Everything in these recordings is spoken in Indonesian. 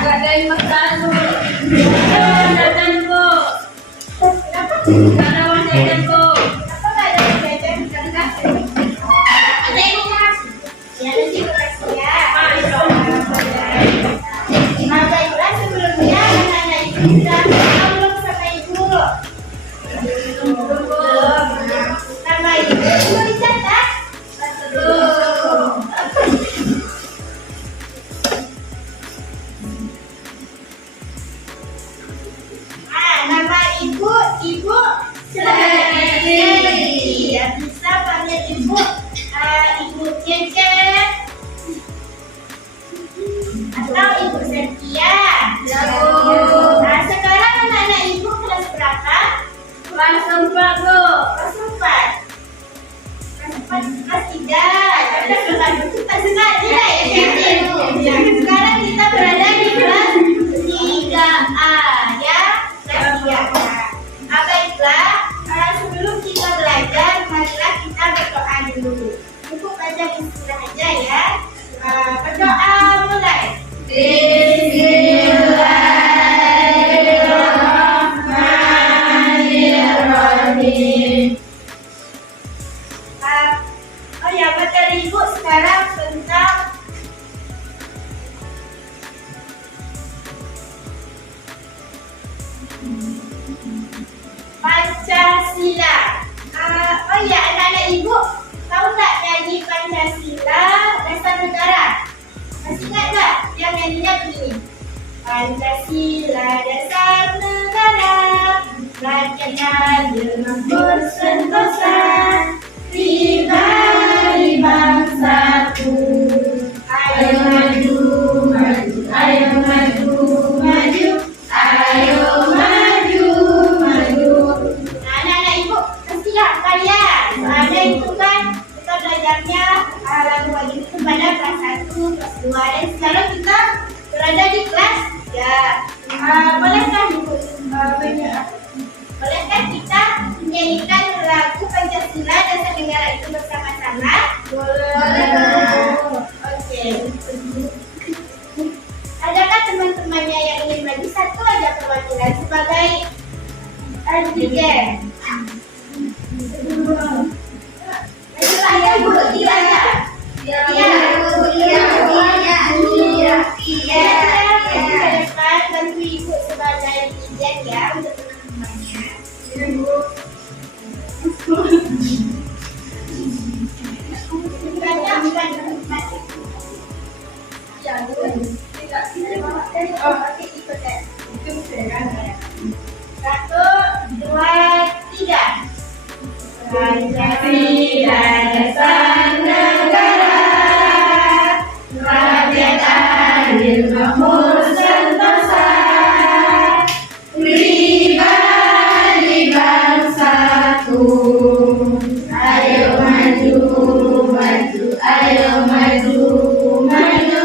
Gadain makan bu. Jajan bu. Gak ada uang jajan bu. Apa nggak ada jajan? Karena ada yang mas. Ya nanti kasih ya. Nah baiklah sebelumnya anak-anak itu sudah belum sama ibu. Belum. Nama ibu mau dicatat? Belum. Nama ibu Selvi. Ya, bisa panggil ibu Ibu Cece atau Ibu Setia. Nah, sekarang anak-anak ibu kelas berapa? Kelas 4 bu. Kelas 4. Kelas 3. Kita senang tidak ya? Sekarang kita berada di kelas 3A ya. Baiklah, sebelum kita belajar, marilah kita berdoa dulu. Cukup baca bismillah aja ya. Berdoa mulai. Bismillahirrahmanirrahim. Oh ya, baca ibu sekarang tentang Pancasila. Oh ya, anak-anak ibu tahu nggak nyanyi Pancasila Dasar Negara? Masih ingat nggak yang nyanyinya begini? Pancasila Dasar Negara, rakyatnya makmur sentosa, pribadi bangsaku. Ayo maju, maju, ayo maju, maju, ayo maju, maju. Nah, anak-anak ibu, pasti hafal ya. Soalnya itu kan kita belajarnya lagu wajib itu pada kelas 1, kelas 2, dan sekarang kita berada di kelas 3. Bolehkah ibu bolehkah kita menyanyikan lagu Pancasila Dasar Negara itu bersama-sama? Boleh. Oke. Adakah teman-temannya yang ingin maju? Satu aja perwakilan sebagai speaker. Majulah ya ibu, iya ya. Bantu ibu sebagai ijen ya untuk teman-temannya. Satu, dua, tiga. Pancasila Dasar Negara, rakyat adil makmur sentosa, pribadi bangsaku. Ayo maju, maju, ayo maju, maju,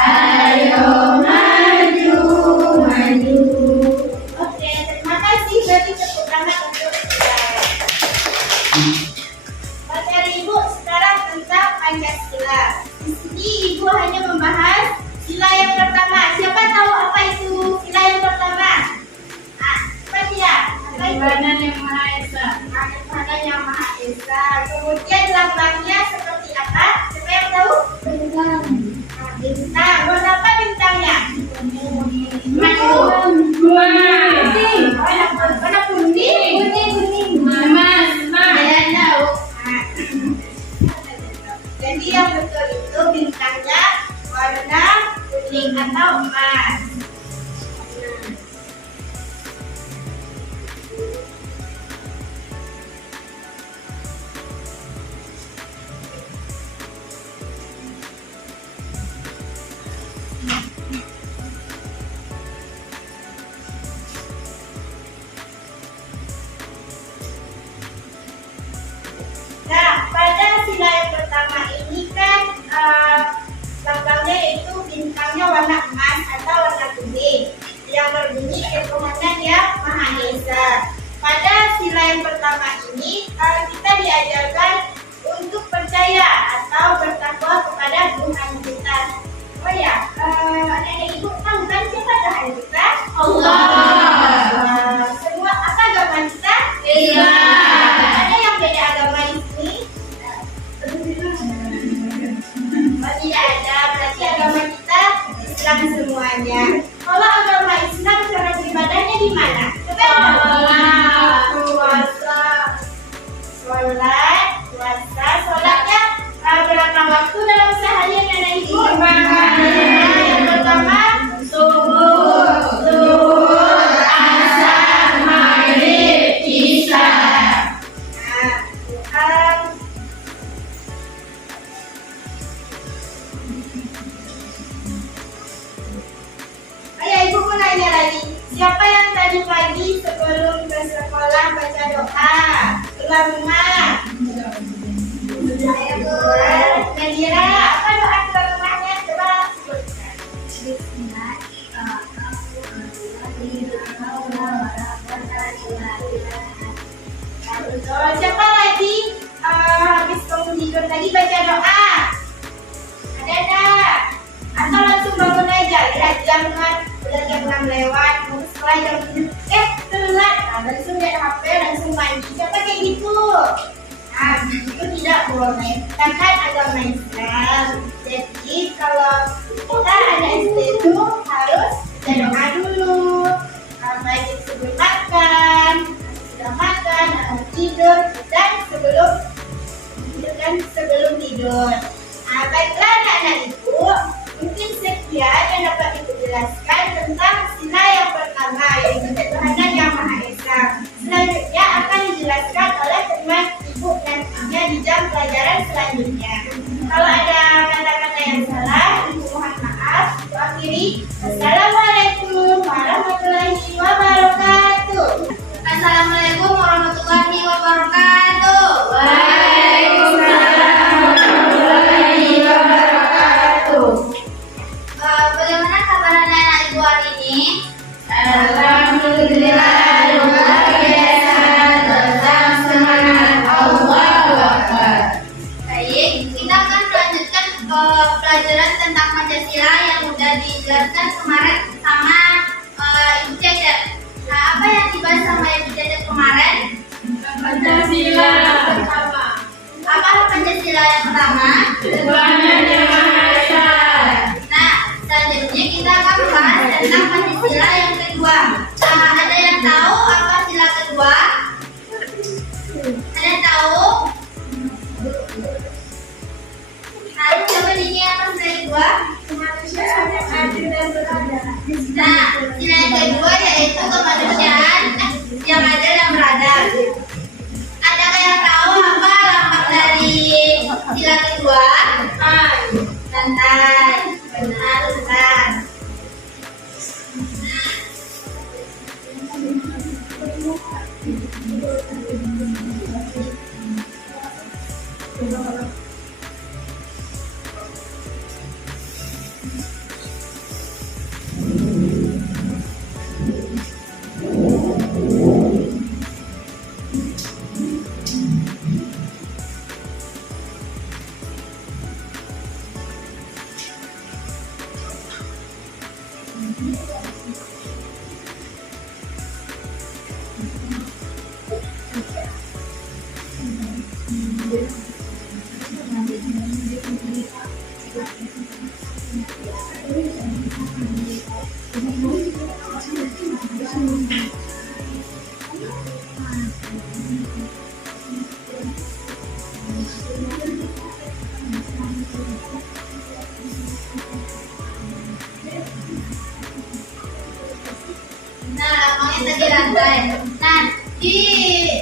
ayo maju, maju. Oke, terima kasih. Beri tepuk tangan untuk baca ibu sekarang tentang Pancasila. Di sini ibu hanya membahas sila yang pertama. Siapa tahu apa itu sila yang pertama? Nah, apa dia? Ketuhanan yang Maha Esa. Ketuhanan yang Maha Esa. Kemudian lambangnya seperti apa? Siapa yang tahu? Bintang. Bintang. Warna apa bintangnya? Kuning. Warna kuning. Kuning. Mas. Saya tahu. Jadi yang betul itu bintangnya warna kuning atau emas. Nah, pada sila yang pertama ini kan lambangnya itu bintangnya warna emas atau warna kuning yang berbunyi Ketuhanan yang Maha Esa. Pada sila yang pertama ini kita diajarkan untuk percaya atau bertakwa kepada Tuhan kita. Oh ya, Siapa yang tadi pagi sebelum ke sekolah baca doa? Keluar rumah. Nadira, apa doa keluar rumahnya? Coba sebutkan. Siapa lagi habis bangun tidur tadi baca doa? Ada enggak? Atau langsung bangun aja, lihat jam kan udah jam 6 lewat, setelah jam 7 telat, langsung lihat HP, langsung mandi. Siapa kayak gitu? Nah, itu tidak boleh. Kita kan agama Islam. Jadi kalau kita ada SD itu harus baca doa dulu. Baik itu sebelum makan, sudah makan, atau tidur, dan sebelum tidur. Nah, baiklah anak-anak ibu, mungkin sekian yang dapat ibu jelaskan tentang sila yang pertama, yaitu ketuhanan yang Maha Esa. Selanjutnya akan dijelaskan oleh teman ibu nantinya di jam pelajaran selanjutnya. Kalau ada kata-kata yang salah, ibu mohon maaf. Ibu akhiri. Assalamualaikum warahmatullahi wabarakatuh. Assalamualaikum warahmatullahi wabarakatuh. Bagaimana kabar anak-anak ibu hari ini? Alhamdulillah, luar biasa, tetap semangat, Allahu Akbar. Baik, kita akan melanjutkan ke pelajaran tentang Pancasila yang sudah dijelaskan kemarin sama Ibu Cecep. Nah, apa yang dibahas sama Ibu Cecep kemarin? Pancasila pertama. Apa Pancasila yang pertama? Ketuhanan yang Maha Esa. Nah, selanjutnya kita akan membahas tentang Pancasila yang kedua. Ada yang tahu apa sila kedua? Ada yang tahu? Nah, coba dinyanyi apa sila kedua? Kemanusiaan yang adil dan beradab. Nah, sila yang kedua yaitu kemanusiaan yang adil dan beradab. Adakah yang tahu apa lambang dari sila kedua? Lantai. Benar, Ustaz. Nah, lambangnya tadi lantai. Nah, di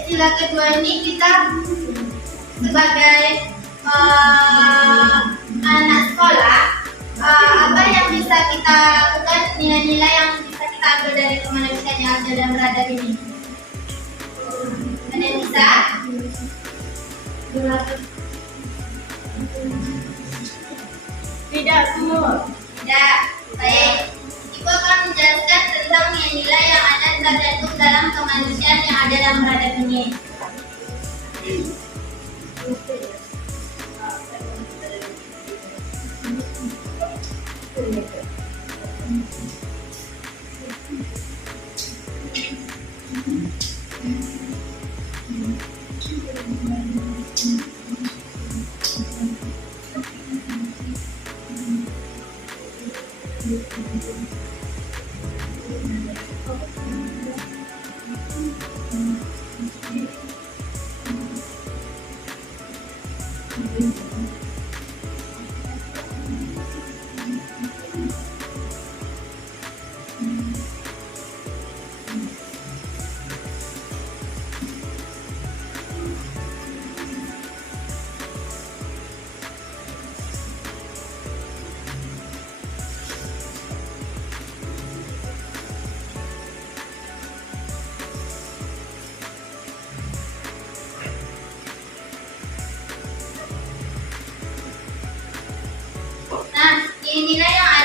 sila kedua ini kita sebagai anak sekolah, apa yang bisa kita lakukan, nilai-nilai yang bisa kita ambil dari kemanusiaan yang adil dan beradab ini? Ada yang bisa? Tidak, Bu. Tidak. Baik. Ibu akan menjelaskan tentang nilai-nilai yang ada tercantum dalam kemanusiaan yang adil dan beradab ini.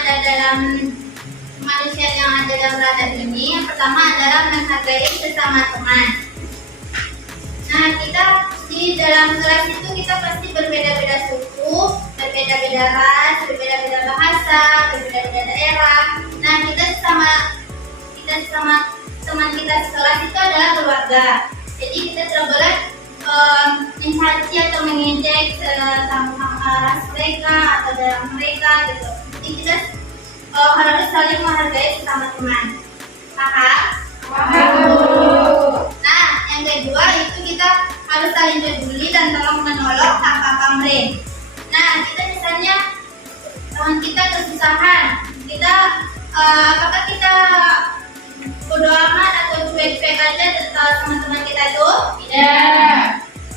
ada dalam manusia yang ada dalam radar ini, yang pertama adalah menghargai sesama teman. Nah, kita di dalam kelas itu kita pasti berbeda-beda suku, berbeda-beda ras, berbeda-beda bahasa, berbeda-beda daerah. Nah, kita sesama teman kita sekelas itu adalah keluarga. Jadi kita tidak boleh mencaci atau mengejek ras mereka atau daerah mereka gitu. Jadi kita harus saling menghargai sesama teman. Paham? Nah, yang kedua itu kita harus saling peduli dan tolong menolong tanpa pamrih. Nah, kita misalnya teman kita kesusahan, kita apakah kita bodo amat atau cuek-cuek aja teman-teman kita itu? Tidak.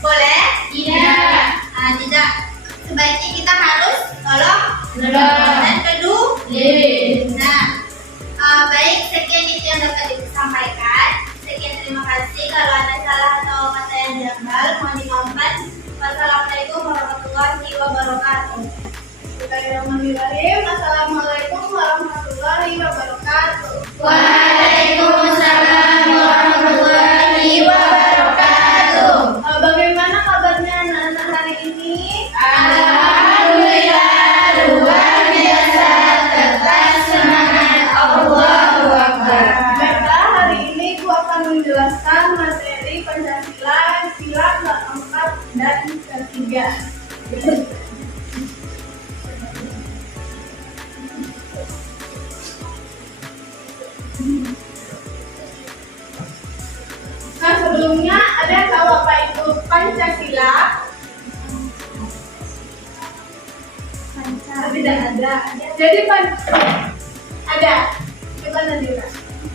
Boleh? Tidak. Nah, tidak. Sebaiknya kita harus tolong dan peduli. Nah, baik, sekian itu yang dapat disampaikan. Sekian, terima kasih. Kalau ada salah atau kata yang janggal, mohon dimaafkan. Wassalamualaikum warahmatullahi wabarakatuh. Bismillahirrahmanirrahim. Assalamualaikum warahmatullahi wabarakatuh. Waalaikumsalam warahmatullahi wabarakatuh. Bagaimana kabarnya anak-anak hari ini? Alhamdulillah, luar biasa, tetap semangat. Allahu Akbar. Baiklah, hari ini Ibu akan menjelaskan materi Pancasila sila keempat dan ketiga. Nah, sebelumnya ada yang tahu apa itu Pancasila? Tidak ada. Jadi ada. Coba Nadira.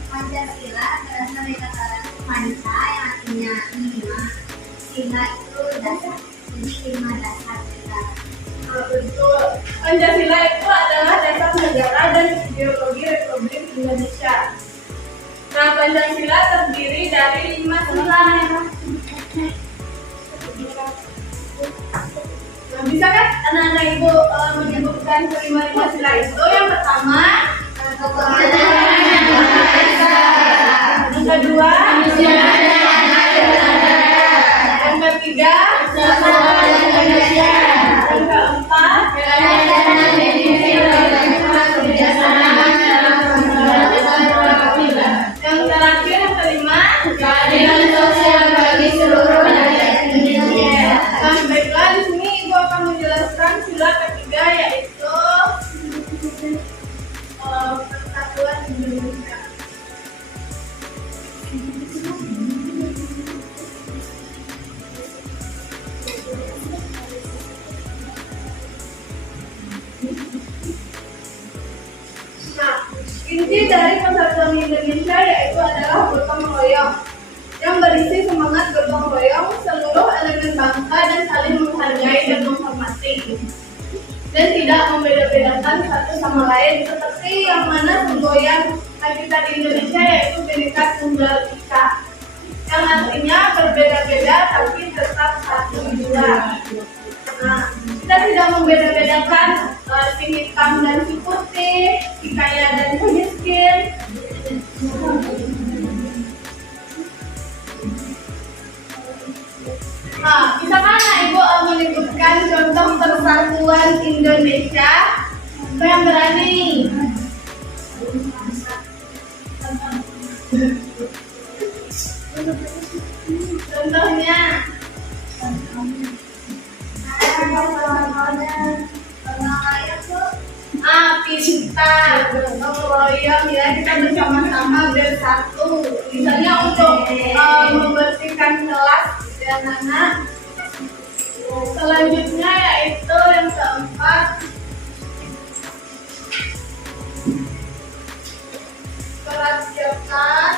Pancasila berasal dari kata panca yang artinya 5. Sila itu dasar. Jadi 5 dasar negara. Betul. Pancasila itu adalah dasar negara dan ideologi Republik Indonesia. Nah, Pancasila terdiri dari 5 sila. Nah, bisa kan anak-anak Ibu menyebutkan kelima sila itu? Yang pertama, yang kedua, yang ketiga, yang keempat, yang terakhir, yang kelima, keadilan sosial bagi seluruh rakyat Indonesia. Nah, baiklah, di sini Ibu akan menjelaskan sila ketiga, yaitu persatuan Indonesia. Nah, inti dari persatuan Indonesia yaitu adalah gotong royong yang berisi semangat gotong royong seluruh elemen bangsa dan saling menghargai dan menghormati dan tidak membeda-bedakan satu sama lain, seperti yang mana semboyan kita di Indonesia yaitu Bhinneka Tunggal Ika, yang artinya berbeda-beda tapi tetap satu jua. Nah, kita tidak membeda-bedakan si hitam dan si putih, si kaya dan si miskin. Nah, bisa mana Ibu menyebutkan contoh persatuan Indonesia? Siapa yang berani? Contohnya? Pintar, gotong royong ya, kita bersama-sama bersatu. Misalnya untuk membersihkan kelas dan anak. Selanjutnya yaitu yang keempat, kerakyatan.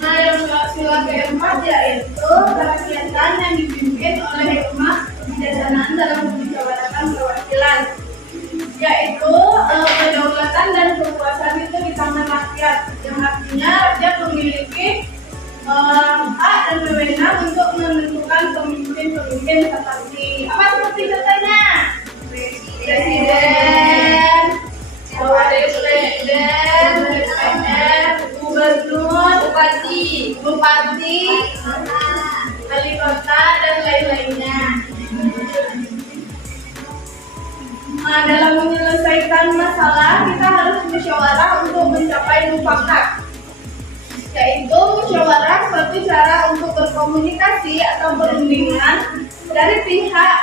Nah, yang sila keempat yaitu kegiatan yang dipimpin oleh Hikmah Kebijaksanaan dalam memusyawarahkan perwakilan, yaitu kedaulatan dan kekuasaan itu di tangan rakyat, yang artinya rakyat memiliki hak dan wewenang untuk menentukan pemimpin-pemimpin seperti apa seperti contohnya presiden, wakil presiden, DPR, gubernur, bupati, wali kota dan lain-lainnya. Nah, dalam menyelesaikan masalah kita harus musyawarah untuk mencapai mufakat, yaitu musyawarah suatu cara untuk berkomunikasi atau perundingan dari pihak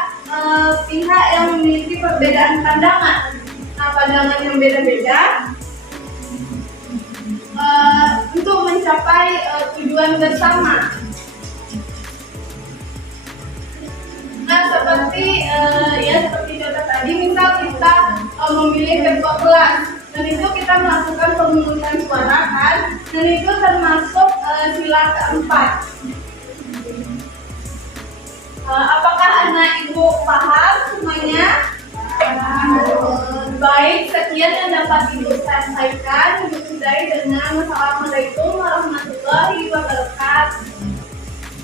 yang memiliki perbedaan pandangan. Nah, pandangan yang beda-beda untuk mencapai tujuan bersama. Nah, seperti contoh tadi, misal kita memilih ketua kelas, dan itu kita melakukan pemungutan suara kan, dan itu termasuk sila keempat. Apakah anak ibu paham semuanya? Baik, sekian yang dapat ibu sampaikan. Ibu sudahi dengan Assalamualaikum warahmatullahi wabarakatuh.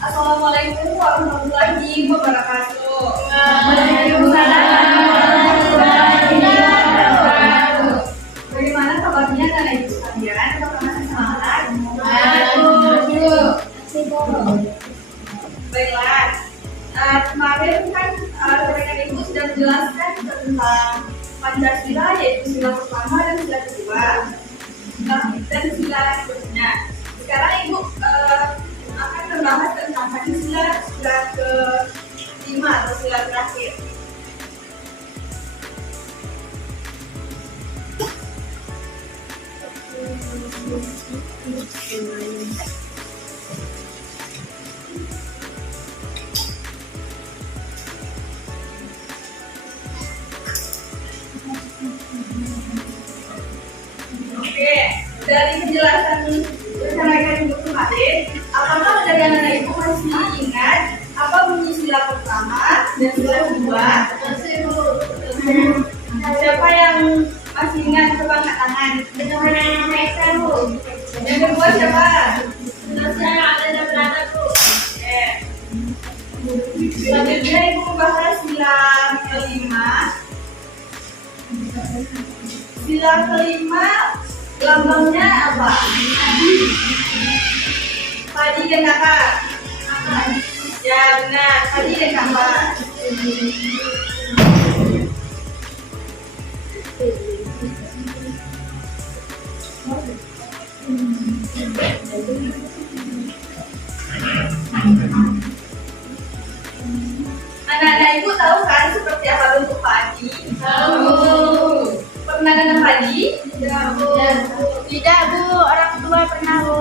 Assalamualaikum warahmatullahi wabarakatuh. Waalaikumsalam warahmatullahi wabarakatuh. Bagaimana kabarnya anak ibu sekalian? Apakah masih semangat? Baiklah. Kemarin kan rekan ibu sudah menjelaskan tentang Pancasila, yaitu sila pertama dan sila kedua, dan sila berikutnya. Sekarang ibu akan membahas tentang Pancasila sila ke-5 atau sila terakhir. Oke, dari penjelasan rekan-rekan ibu kemarin, apakah anak-anak ibu masih ingat apa bunyi sila pertama dan sila kedua? Siapa yang masih ingat, coba angkat tangan. Yang kedua siapa? Saya ada dan berada, Bu. Oke. Selanjutnya ibu membahas sila kelima. Sila kelima lambangnya apa? Padi dan kakak. Ya benar, padi dan kakak. Anak-anak ibu tahu kan seperti apa bentuk padi? Tahu. Pernah nanam padi? Tidak, Bu. Orang tua pernah, Bu.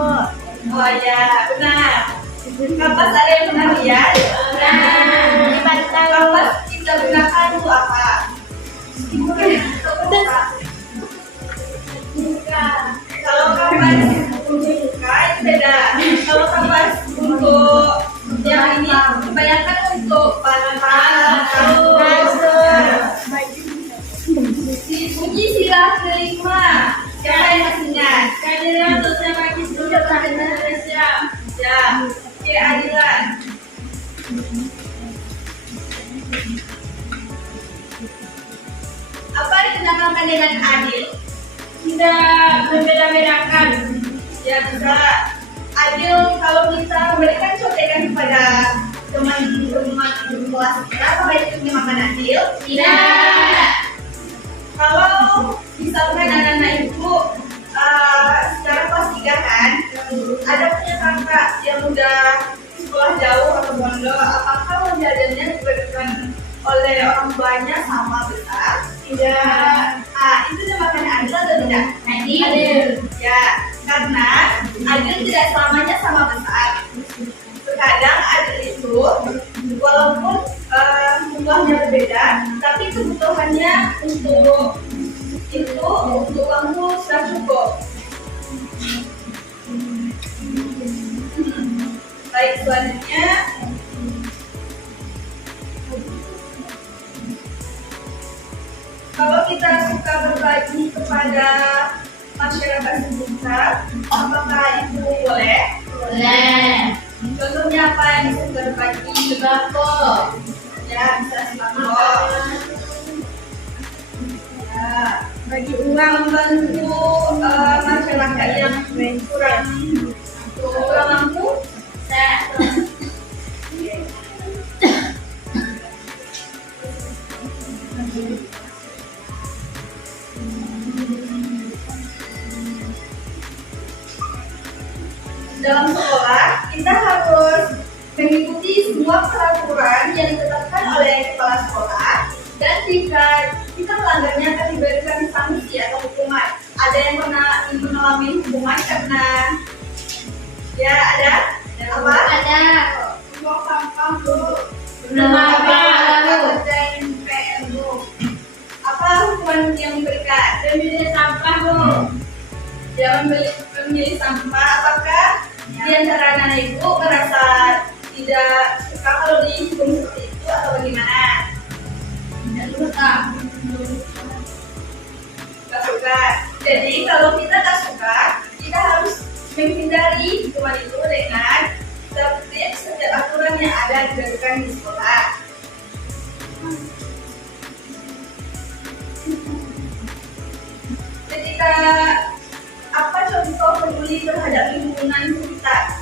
Oh ya, benar. Kapas ada yang pernah lihat? Di pantai. Kapas kita gunakan untuk apa? Kalau kapas untuk buka itu beda. Kalau kapas untuk yang ini kebanyakan untuk bunyi sila kelima. Siapa yang masih ingat? Keadilan sosial bagi seluruh rakyat Indonesia. Ya, keadilan. Apa yang dinamakan dengan adil? Tidak membeda-bedakan. Ya bisa. Adil kalau kita memberikan contekan kepada teman-teman kelas kita, apakah itu dinamakan adil? Tidak. Kalau misalkan anak-anak ibu secara kelas 3 kan, ada punya kakak yang udah sekolah jauh atau pondok, apakah wajarnya juga dengan oleh orang tuanya sama besar? Tidak. Itu dinamakan adil atau tidak? Adil. Ya, karena adil tidak selamanya sama besar. Terkadang adil itu walaupun jumlahnya berbeda, tapi kebutuhannya untuk kamu sudah cukup. Baik, selanjutnya kalau kita suka berbagi kepada masyarakat sekitar, apakah itu boleh? Boleh. Contohnya apa yang bisa kita berbagi? Sembako. Ya, bisa sembako. Ya, bagi uang membantu masyarakat yang kurang mampu. Dalam sekolah, kita harus mengikuti semua peraturan yang ditetapkan oleh kepala sekolah, dan jika kita melanggarnya akan diberikan sanksi atau hukuman. Ada yang pernah mengalami hukuman karena ada apa? Ada. Buang sampah Bu. Kenapa? Kerjain PR Bu. Apa hukuman yang diberikan? Memilih sampah, Bu. Dia memilih sampah. Apakah di antara anak ibu merasa tidak suka kalau dihukum seperti itu atau bagaimana? Tidak suka. Tidak suka. Jadi kalau kita tak suka, kita harus menghindari hukuman itu dengan tertib setiap aturan yang ada diberikan di sekolah. Ketika apa contoh peduli terhadap lingkungan sekitar?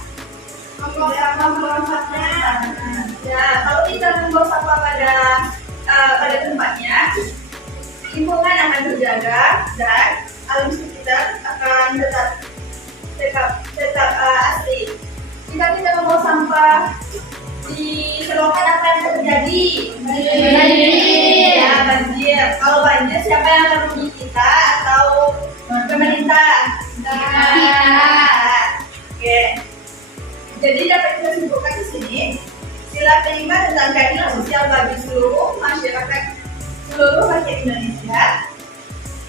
Membuang sampah, membuang sampah. Ya, kalau kita membuang sampah pada tempatnya, lingkungan akan terjaga dan alam sekitar akan tetap asli. Jika kita membuang sampah di selokan, apa yang terjadi? Banjir. Ya, banjir. Kalau banjir, siapa yang akan rugi, kita atau pemerintah? Oke. Jadi dapat kita simpulkan di sini, sila kelima tentang keadilan sosial bagi seluruh masyarakat Indonesia.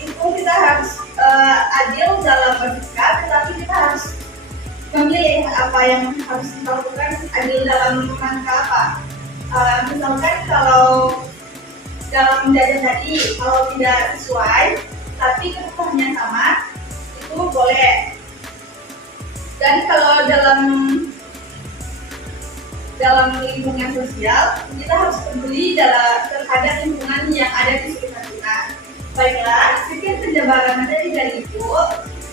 Itu kita harus adil dalam bersikap, tetapi kita harus memilih apa yang harus kita lakukan. Adil dalam rangka apa? Misalkan kalau dalam menjaga tadi, kalau tidak sesuai tapi kebutuhannya sama, itu boleh. Dan kalau dalam lingkungan sosial, kita harus peduli terhadap lingkungan yang ada di sekitar kita. Baiklah, sekian penjabaran materi dari Ibu.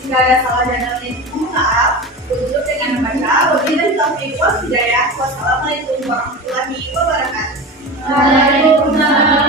Jika ada salah dan lain, mohon maaf. Tutup dengan membaca. Wabillahi taufiq wal hidayah. Wassalamualaikum warahmatullahi wabarakatuh. Waalaikumsalam.